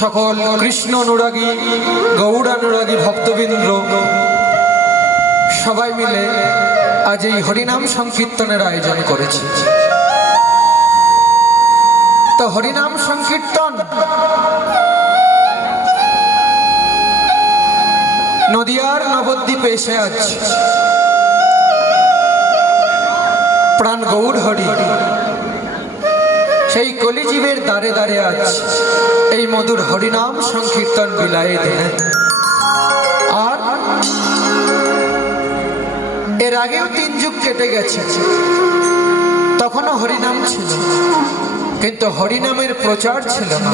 সকল কৃষ্ণ অনুরাগী গৌড়ানুরাগী ভক্তবৃন্দ সবাই মিলে আজ এই হরিনাম সংকীর্তনের আয়োজন করেছি। তো হরিনাম সংকীর্তন নদিয়ার নবদ্বীপে এসে আজ প্রাণ গৌড় হরি সেই কলিজীবের দ্বারে দ্বারে আজ এই মধুর হরিনাম সংকীর্তন বিলায়ে দিলেন। আর এর আগেও 3 যুগ কেটে গেছে, তখনও হরিনাম ছিল, কিন্তু হরিনামের প্রচার ছিল না।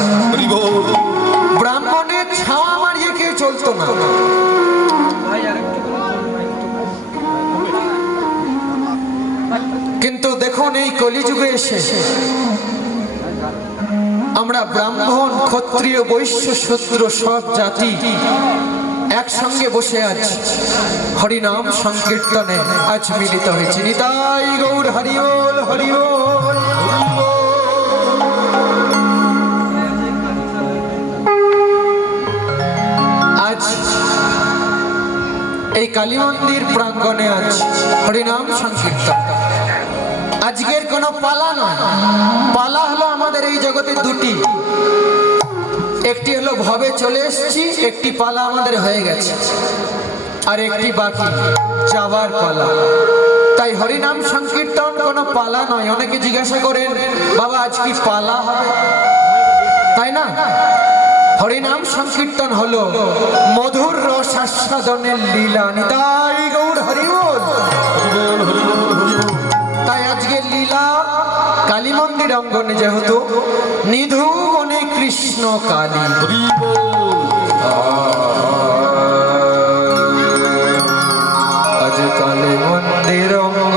ব্রাহ্মণের ছাওয়া মারিয়ে কেউ চলতো না। কিন্তু দেখুন এই কলিযুগে এসে আমরা ব্রাহ্মণ ক্ষত্রিয় বৈশ্য শূদ্র সব জাতি একসঙ্গে বসে আছি হরিনাম সংকীর্তনে আজ মিলিত হয়েছে। নিতাই গৌর হরি বল, হরি বল। আজ এই কালী মন্দির প্রাঙ্গণে আজ হরিনাম সংকীর্তন। আজকের কোনো পালা নয়, পালা হলো আমাদের এই জগতে দুটি, একটি হলো ভবে চলে এসেছি, একটি পালা আমাদের হয়ে গেছে, আর একটি বাকি যাবার পালা। তাই হরিনাম সংকীর্তন কোনো পালা নয়। অনেকে জিজ্ঞাসা করেন, বাবা আজ কি পালা হবে? তাই না, হরিনাম সংকীর্তন হলো মধুর রস আস্বাদনের লীলা। নিতাই গৌর হরি বল। তাই আজকের লীলা কালী মন্দির অঙ্গনে, যেহেতু নিধু বনে কৃষ্ণ কালী। আজ কালী মন্দির অঙ্গ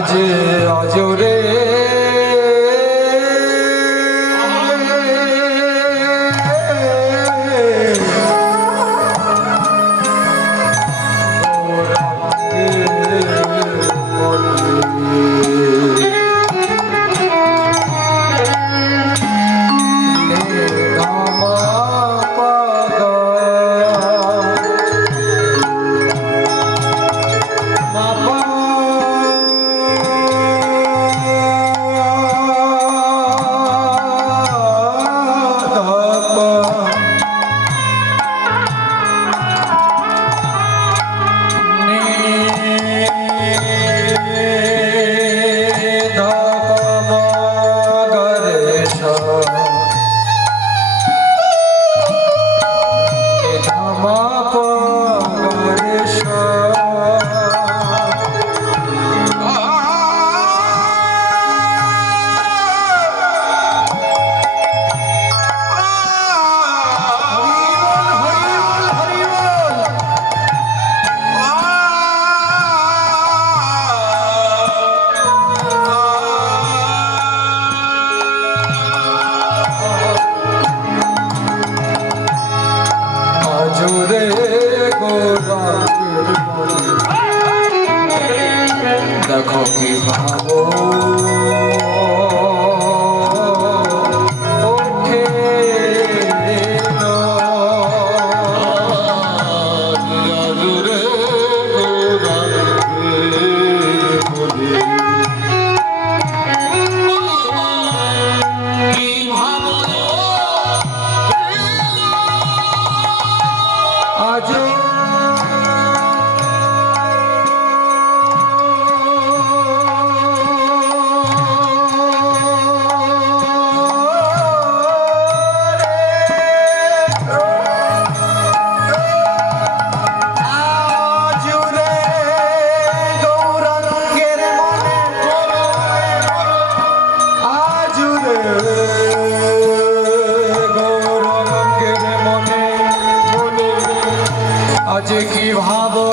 আজ অজরে দেখো কি ভাবো আজ কি ভাবো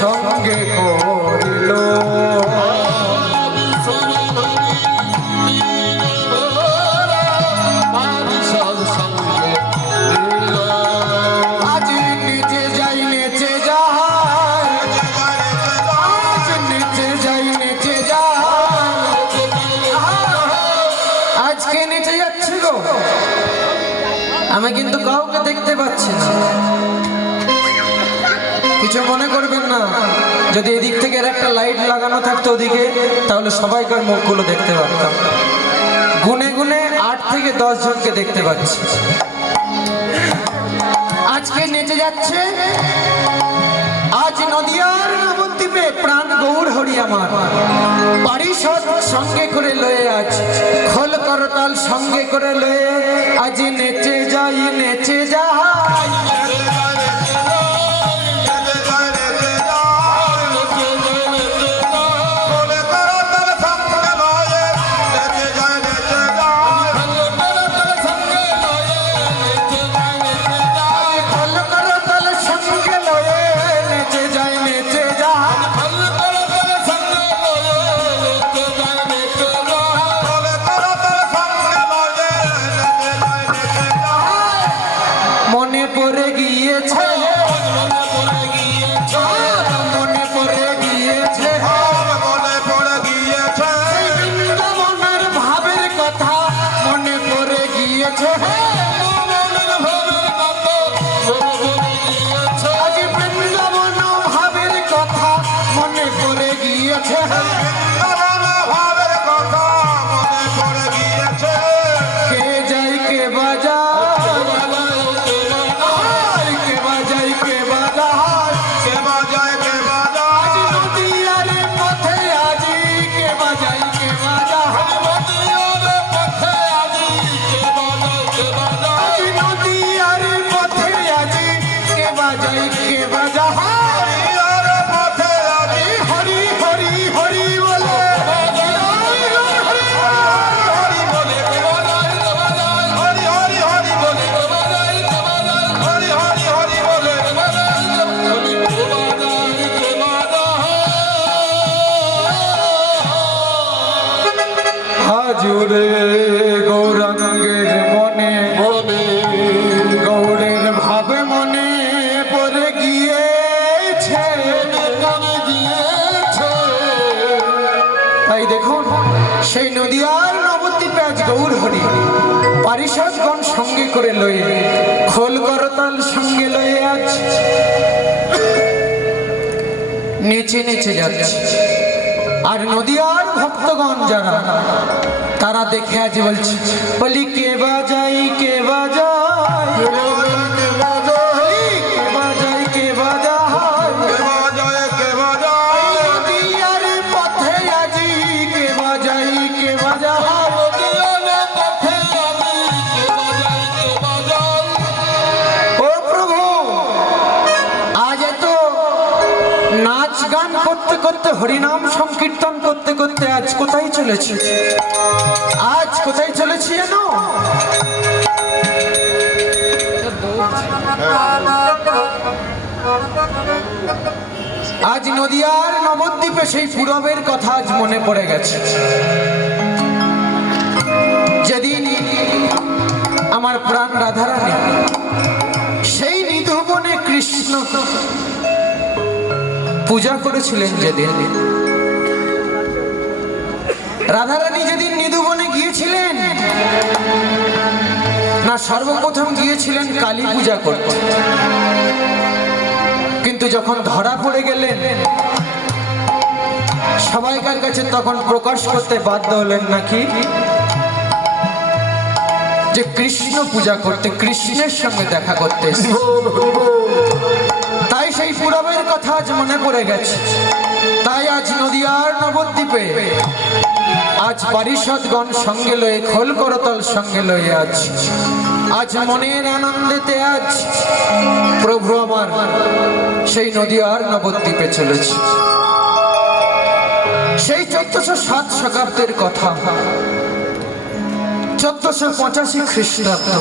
সঙ্গে করিল আজ নিচে যাই নেচে যাই আজ নিচে যাই নেচে যাই আজকে নেচে যাচ্ছে গো আমি কিন্তু কাউকে দেখতে পাচ্ছি না কিছু মনে করবেন না যদি এদিক থেকে একটা লাইট লাগানো থাকতো ওদিকে তাহলে সবাইকার মুখগুলো দেখতে পারতাম গুনে গুনে 8 থেকে 10 জনকে দেখতে পাচ্ছি আজকে নেচে যাচ্ছে আজ নদিয়ার নবদ্বীপে প্রাণ গৌর হরি আমার পারিষদ সঙ্গে করে লয়ে আজ খোল করতাল সঙ্গে করে লয়ে আজ নেচে যাই নেচে যাই জুড়ে গৌরাঙ্গের মনে গৌরের ভাবে মনে পড়ে গিয়েছে। তাই দেখুন সেই নদিয়ার নবদ্বীপে আজ গৌর হরি পারিষদগণ সঙ্গে করে লয়ে খোল করতাল সঙ্গে লয়ে আজ নেচে নেচে যাচ্ছে। আর নদিয়ার ভক্তগণ যারা তারা দেখে আজ বলছে, বলি কে বাজাই কে বাজাই কে বাজাই কে বাজাই নদিয়ার পথে আজি কে বাজাই কে বাজাই। ও প্রভু, আজ এত নাচ গান করতে করতে হরিনাম সংকীর্তন করতে করতে আজ কোথায় চলেছি? আজ কোথায় চলেছি জানো? আজ নদিয়ার নবদ্বীপে সেই পূরবের কথা আজ মনে পড়ে গেছে। যেদিন আমার প্রাণ রাধারানী সেই নিধুবনে কৃষ্ণ পূজা করেছিলেন, যেদিন রাধারানী যেদিন নিধুবনে গিয়েছিলেন না, সর্বপ্রথম গিয়েছিলেন কালী পূজা করতে। কিন্তু যখন ধরা পড়ে গেলেন সবাইকার কাছে, তখন প্রকাশ করতে বাধ্য হলেন নাকি যে কৃষ্ণ পূজা করতে, কৃষ্ণের সঙ্গে দেখা করতে। তাই সেই পূরবের কথা আজ মনে পড়ে গেছে। তাই আজ নদিয়ার নবদ্বীপে আজ পারিষদগণ সঙ্গে লয়ে খোল করতাল সঙ্গে লয়ে আজ মনের আনন্দেতে আজ প্রভু আমার সেই নদিয়ার নবদ্বীপে চলেছে। সেই 1407 শতাব্দীর কথা, 1485 খ্রিস্টাব্দ,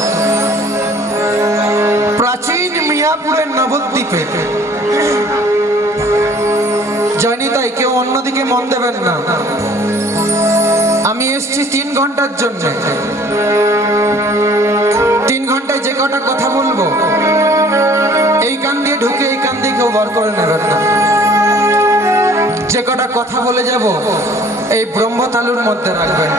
প্রাচীন মিয়াপুরের নবদ্বীপে। জানি, তাই কেউ অন্যদিকে মন দেবেন না। আমি এসছি 3 ঘন্টার জন্য। 3 ঘন্টায় যে কটা কথা বলবো এই কান দিয়ে ঢুকে এই কান দিয়ে কেউ বার করে নেবেন না। যে কটা কথা বলে যাব এই ব্রহ্মতালুর মধ্যে রাখবেন।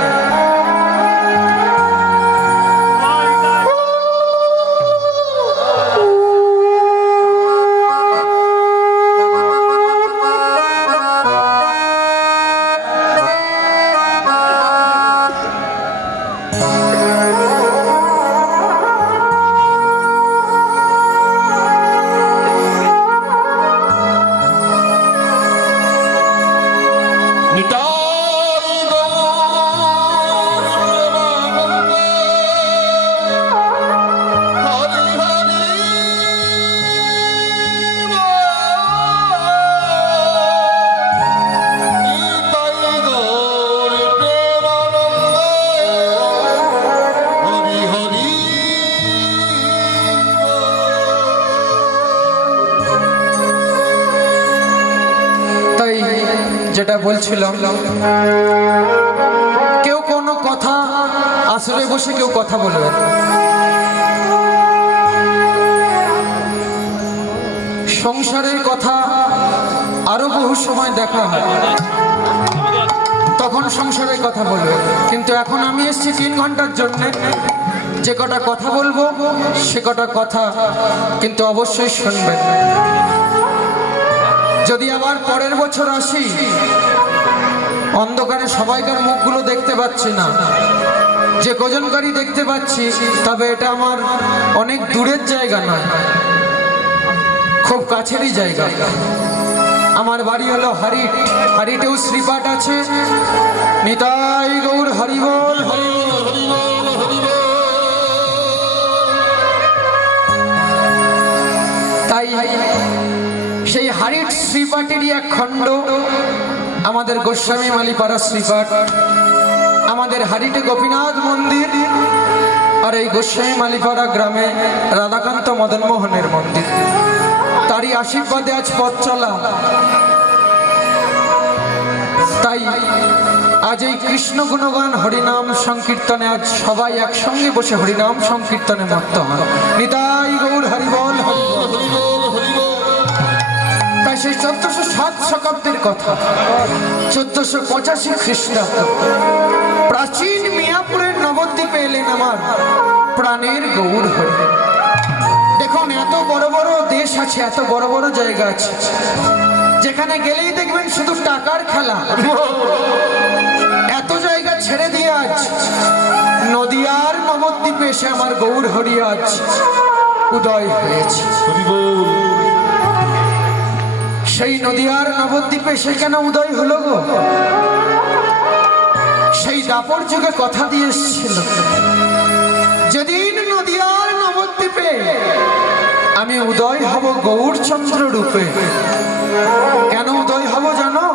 যেটা বলছিলাম, কেউ কোনো কথা আসলে বসে কেউ কথা বলবে। সংসারের কথা আরো বহু সময় দেখা হয়, তখন সংসারের কথা বলবে। কিন্তু এখন আমি এসেছি 3 ঘন্টার জন্য। যে কটা কথা বলবো সে কটা কথা কিন্তু অবশ্যই শুনবেন। যদি আবার পরের বছর আসি, অন্ধকারে সবাইকার মুখগুলো দেখতে পাচ্ছি না, যে কজনকারই দেখতে পাচ্ছি, তবে এটা আমার অনেক দূরের জায়গা নয়, খুব কাছেরই জায়গা। আমার বাড়ি হলো হারিট। হারিটেও শ্রীপাঠ আছে। নিতাই গৌর হরিবল হরিবল হরিবল হরিবল। তাই সেই হারিট শ্রীপাঠেরই এক খণ্ড আমাদের গোস্বামী মালিপাড়া শ্রীপাঠ। আমাদের হারিটে গোপীনাথ মন্দির, আর এই গোস্বামী মালিপাড়া গ্রামে রাধাকান্ত মদনমোহনের মন্দির। তারই আশীর্বাদে আজ পথ চলা। তাই আজ এই কৃষ্ণ গুণগান হরিনাম সংকীর্তনে আজ সবাই একসঙ্গে বসে হরিনাম সংকীর্তনে মত্ত হন। নিতাই গৌর হরিবল হরিবল। তাই সেই 1407 শতাব্দীর কথা, 1485 খ্রিস্টাব্দ, প্রাচীন মিয়াপুরের নবদ্বীপে এলেন আমার প্রাণের গৌর হরি। দেখুন, এত বড় বড় দেশ আছে, এত বড় বড় জায়গা আছে, যেখানে গেলেই দেখবেন শুধু টাকার খেলা। এত জায়গা ছেড়ে দিয়ে আজ নদিয়ার নবদ্বীপে এসে আমার গৌর হরি আজ উদয় হয়েছে। সেই নদিয়ার নবদ্বীপে সে কেন উদয় হলো গো? সেই দাপর যুগে কথা দিয়ে এসেছিল, যেদিন নদিয়ার নবদ্বীপে আমি উদয় হব গৌরচন্দ্র রূপে। কেন উদয় হব জানো?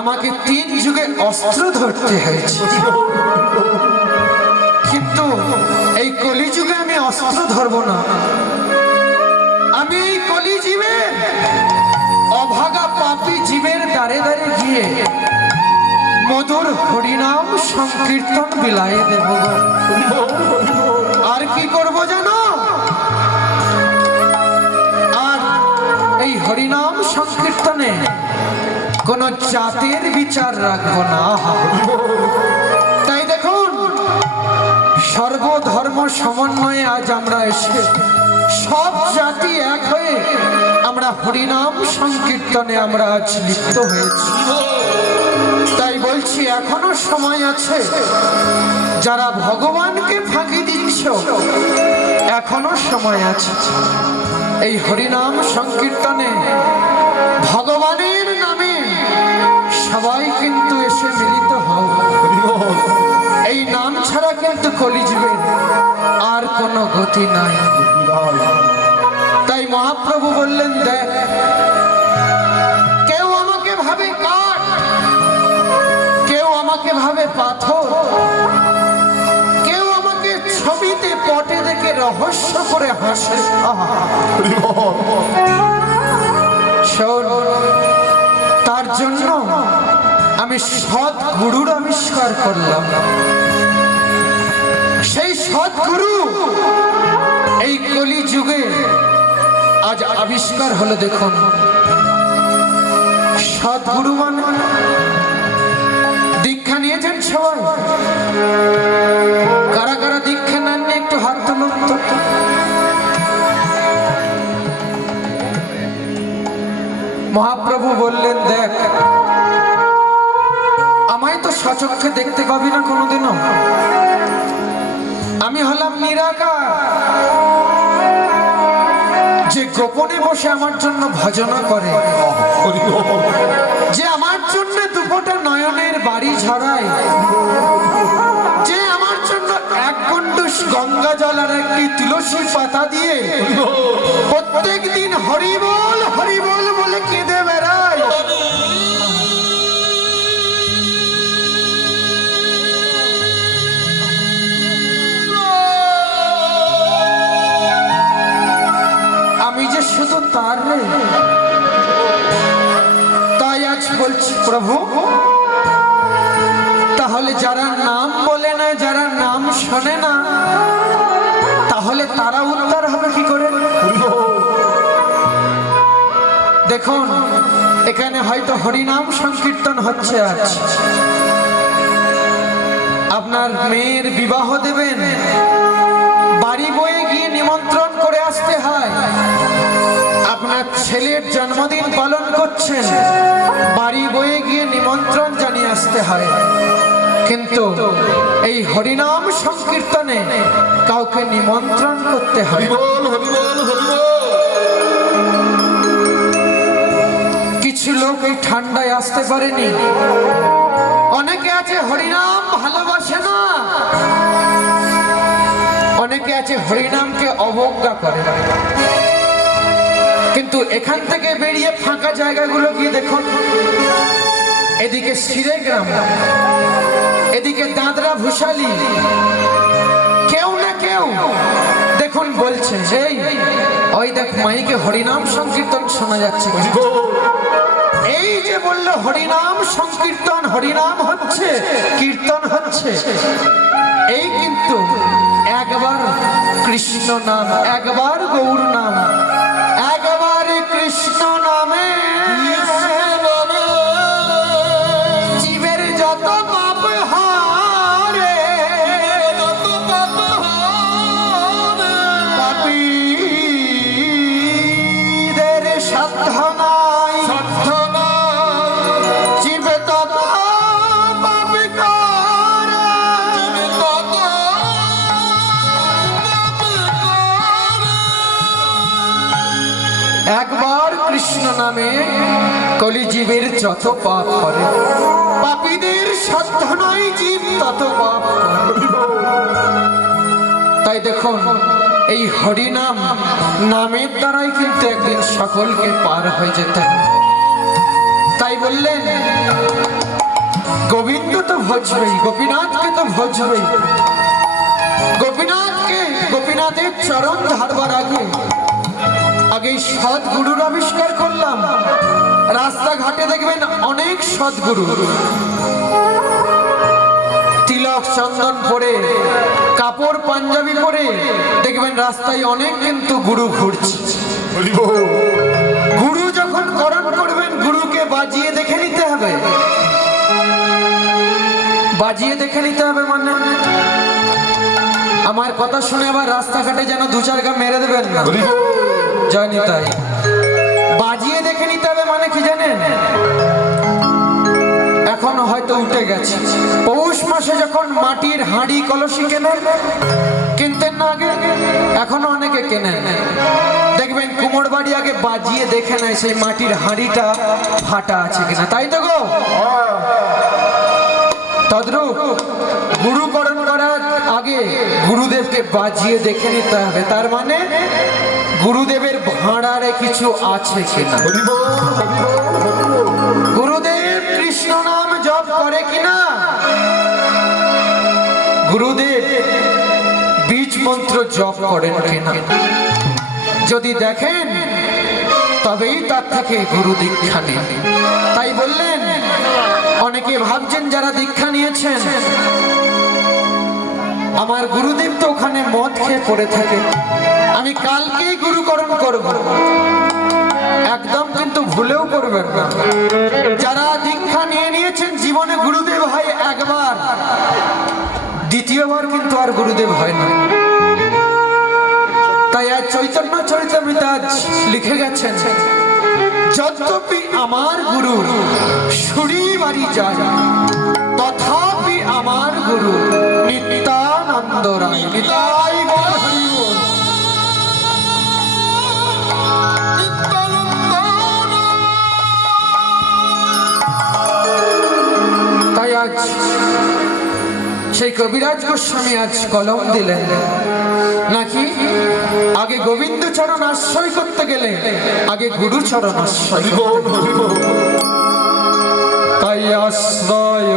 আমাকে 3 যুগে অস্ত্র ধরতে হয়েছে, কিন্তু এই কলিযুগে আমি অস্ত্র ধরব না। আমি এই কলিজীবের অভাগা পাপী জীবের দ্বারে দ্বারে গিয়ে মধুর হরিনাম সংকীর্তন বিলায়ে দেব। আর কি করব জানো? আর এই হরিনাম সংকীর্তনে কোন জাতের বিচার রাখবো না। তাই দেখুন, সর্বধর্ম সমন্বয়ে আজ আমরা এসে সব জাতি এক হয়ে আমরা হরিনাম সংকীর্তনে আমরা আজ লিপ্ত হয়েছি। তাই বলছি, এখনো সময় আছে। যারা ভগবানকে ফাঁকি দিচ্ছ, এখনো সময় আছে। এই হরিনাম সংকীর্তনে ভগবানের নামে সবাই কিন্তু এসে মিলিত হও। এই নাম ছাড়া কিন্তু কলিযুগে আর কোনো গতি নাই। তাই মহাপ্রভু বললেন, দেখ, কেউ আমাকে ভাবে কাঠ, কেউ আমাকে ভাবে পাথর, কেউ আমাকে ছবিতে পটে দেখে রহস্য করে হাসে। শোন, তার জন্য আমি সৎ গুরুর আবিষ্কার করলাম। সেই সৎ গুরু এই কলি যুগে আজ আবিষ্কার হলো। দেখুন, সৎগুরু মানে দীক্ষা নিয়েছেন সবাই? কারা কারা দীক্ষা নেননি একটু হাত তুলুন তো। মহাপ্রভু বললেন, দেখ, আমায় তো সচক্ষে দেখতে পাবি না কোনোদিনও। আমি হলাম নিরাকার, যে গোপনে বসে আমার জন্য ভজনা করে, যে আমার জন্য দুপোটা নয়নের বাড়ি ঝরায়, যে আমার জন্য 1 গণ্ডুষ গঙ্গা জল আর একটি তুলসী পাতা দিয়ে প্রত্যেক দিন হরিবল হরিবল বলে কেঁদে বেড়ায়। আমি যে শুধু তার রে। তাই আজ বলছি, প্রভু, তাহলে যারা নাম বলে না, যারা নাম শোনে না, তাহলে তারা উদ্ধার হবে কি করে? দেখুন, এখানে হয়তো হরিনাম সংকীর্তন হচ্ছে আজ। আপনার মেয়ের বিবাহ দেবেন, বাড়ি বয়ে গিয়ে নিমন্ত্রণ করে আসতে হয়। আপনার ছেলের জন্মদিন পালন করছেন, বাড়ি বয়ে গিয়ে নিমন্ত্রণ জানিয়ে আসতে হয়। কিন্তু এই হরিনাম সংকীর্তনে কাউকে নিমন্ত্রণ করতে হয়। কিছু লোক এই ঠান্ডায় আসতে পারেনি। অনেকে আছে হরিনাম ভালোবাসে না, অনেকে আছে হরিনামকে অবজ্ঞা করে। কিন্তু এখান থেকে বেরিয়ে ফাঁকা জায়গাগুলো গিয়ে দেখুন, এদিকে সিরেগ্রাম, এদিকে দাদরা ভুষালি, কেউ না কেউ দেখুন বলছে, এই ওই দেখ, মাইকে হরিনাম সংকীর্তন শোনা যাচ্ছে। এই যে বললো হরিনাম সংকীর্তন, হরিনাম হচ্ছে, কীর্তন হচ্ছে, এই কিন্তু একবার কৃষ্ণ নাম, একবার গৌর নাম, একবার কৃষ্ণ নামে জীবের যত পাপ হারে, পাপীদের সাধ্য নাই, জীবে তত পাপ করে, একবার কৃষ্ণ নামে কলিজীবের যত পাপ করে, পাপীদের সাধ্য নয় জীব তত পাপ করে। তাই দেখুন এই হরিনাম নামের দ্বারাই কিন্তু একদিন সকলকে পার হয়ে যেতে। তাই বললেন গোবিন্দ তো ভজবেই, গোপীনাথকে তো ভজবেই, গোপীনাথকে, গোপীনাথের চরণ ধারবার আগে আগে সদ্গুরুর আবিষ্কার করলাম। রাস্তাঘাটে দেখবেন অনেক সদ্গুরু তিলক চন্দন পরে, কাপড় পাঞ্জাবি পরে দেখবেন রাস্তায় অনেক কিন্তু গুরু ঘুরছে। গুরু যখন করণ করবেন গুরুকে বাজিয়ে দেখে নিতে হবে, বাজিয়ে দেখে নিতে হবে। মানে আমার কথা শুনে আবার রাস্তাঘাটে যেন দু চার গা মেরে দেবেন না, জানি তাই বাজিয়ে দেখে নিতে হবে। মানে কি জানেন, এখন হয়তো উঠে গেছে, পৌষ মাসে যখন মাটির হাঁড়ি কলসি কেনেন, কিনতেন না আগে, এখনো অনেকে কেনেন, দেখবেন কুমোর বাড়ি আগে বাজিয়ে দেখে নেয় সেই মাটির হাঁড়িটা ফাটা আছে কিনা, তাই তো গো। তদ্রূপ গুরুকরণ করার আগে গুরুদেবকে বাজিয়ে দেখে নিতে হবে, তার মানে গুরুদেবের ভাঁড়ারে কিছু আছে কিনা, গুরুদেব কৃষ্ণ নাম জপ করে কিনা, গুরুদেব বীজ মন্ত্র জপ করেন কিনা। যদি দেখেন তবেই তার থেকে গুরু দীক্ষা নেন। তাই বললেন অনেকে ভাবছেন যারা দীক্ষা নিয়েছেন আমার গুরুদেব তো ওখানে মদ খেয়ে পড়ে থাকে, আমি কালকেই গুরুকরণ করব, একদম কিন্তু ভুলেও করবেন না। যারা দীক্ষা নিয়ে নিয়েছেন জীবনে গুরুদেব হয় একবার, দ্বিতীয়বার কিন্তু আর গুরুদেব হয় না। তাই আজ চৈতন্য চরিতামৃতে আজ লিখে গেছেন, যদ্যপি আমার গুরু সুরি বাড়ি যায়, তথাপি আমার গুরু নিত্যানন্দ রায়। নিতাই গৌর হরি বল। তাই আজ সেই কবিরাজ গোস্বামী আজ কলম দিলেন, নাকি আগে গোবিন্দ চরণ আশ্রয় করতে গেলে আগে গুরু চরণ আশ্রয়। তাই আশ্রয়